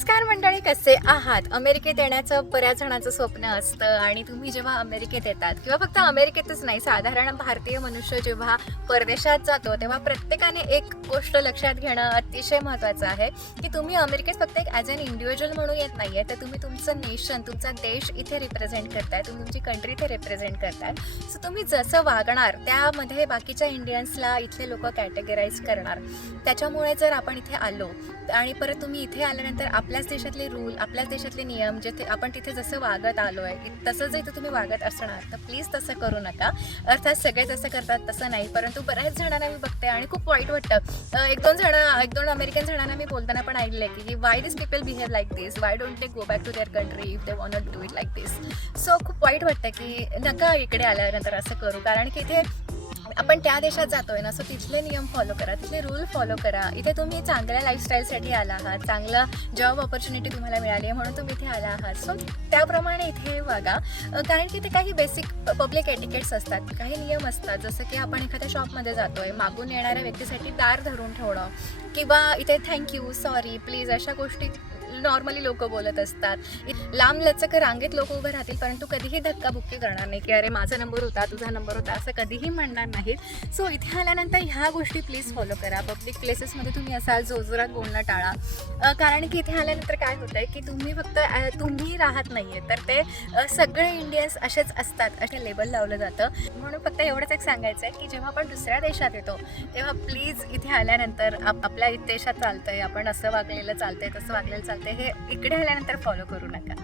नमस्कार मंडळी कसे आहात? अमेरिकेत येण्याचं बऱ्याच जणांचं स्वप्न असतं आणि तुम्ही जेव्हा अमेरिकेत येतात किंवा फक्त अमेरिकेतच नाही साधारण भारतीय मनुष्य जेव्हा परदेशात जातो तेव्हा प्रत्येकाने एक गोष्ट लक्षात घेणं अतिशय महत्त्वाचं आहे की तुम्ही अमेरिकेत फक्त एक ॲज अन इंडिव्हिज्युअल म्हणून येत नाही आहे तर तुम्ही तुमचं नेशन तुमचा देश इथे रिप्रेझेंट करताय तुम्ही तुमची कंट्री इथे रिप्रेझेंट करताय. सो तुम्ही जसं वागणार त्यामध्ये बाकीच्या इंडियन्सला इथले लोक कॅटेगराईज करणार. त्याच्यामुळे जर आपण इथे आलो आणि परत तुम्ही इथे आल्यानंतर आपल्याच देशातले रूल आपल्याच देशातले नियम जिथे आपण तिथे जसं वागत आलो आहे तसं जर इथे तुम्ही वागत असणार तर प्लीज तसं करू नका. अर्थात सगळे जसं करतात तसं नाही परंतु बऱ्याच जणांना मी बघते आणि खूप वाईट वाटतं. एक दोन जण एक दोन अमेरिकन जणांना मी बोलताना पण ऐकलं आहे की why this people behave like this why don't they go back to their country if they want do it like this so खूप वाईट वाटतं की नका इकडे आल्यानंतर असं करू कारण की इथे आपण त्या देशात जातोय ना सो तिथले नियम फॉलो करा तिथले रूल फॉलो करा. इथे तुम्ही चांगल्या लाईफस्टाईलसाठी आला आहात चांगला जॉब ऑपॉर्च्युनिटी तुम्हाला मिळाली आहे म्हणून तुम्ही इथे आला आहात. सो त्याप्रमाणे इथे वागा. कारण की ते काही बेसिक पब्लिक एटिकेट्स असतात काही नियम असतात. जसं की आपण एखाद्या शॉपमध्ये जातोय मागून येणाऱ्या व्यक्तीसाठी दार धरून ठेवणं किंवा इथे थँक्यू सॉरी प्लीज अशा गोष्टी नॉर्मली लोक बोलत असतात. लांब लचक रांगेत लोक उभे राहतील परंतु कधीही धक्काबुक्की करणार नाही की अरे माझा नंबर होता तुझा नंबर होता असं कधीही म्हणणार नाहीत सो इथे आल्यानंतर ह्या गोष्टी प्लीज फॉलो करा. पब्लिक प्लेसेसमध्ये तुम्ही असाल जोरजोरात बोलणं टाळा. कारण की इथे आल्यानंतर काय होतं आहे की तुम्ही फक्त तुम्ही राहत नाही आहे तर ते सगळे इंडियन्स असेच असतात असे लेबल लावलं जातं. म्हणून फक्त एवढंच एक सांगायचं आहे की जेव्हा आपण दुसऱ्या देशात येतो तेव्हा प्लीज इथे आल्यानंतर आप आपल्या देशात चालतंय आपण असं वागलेलं चालतंय तसं वागलेलं चालतंय हे इकडे आल्यानंतर फॉलो करू नका.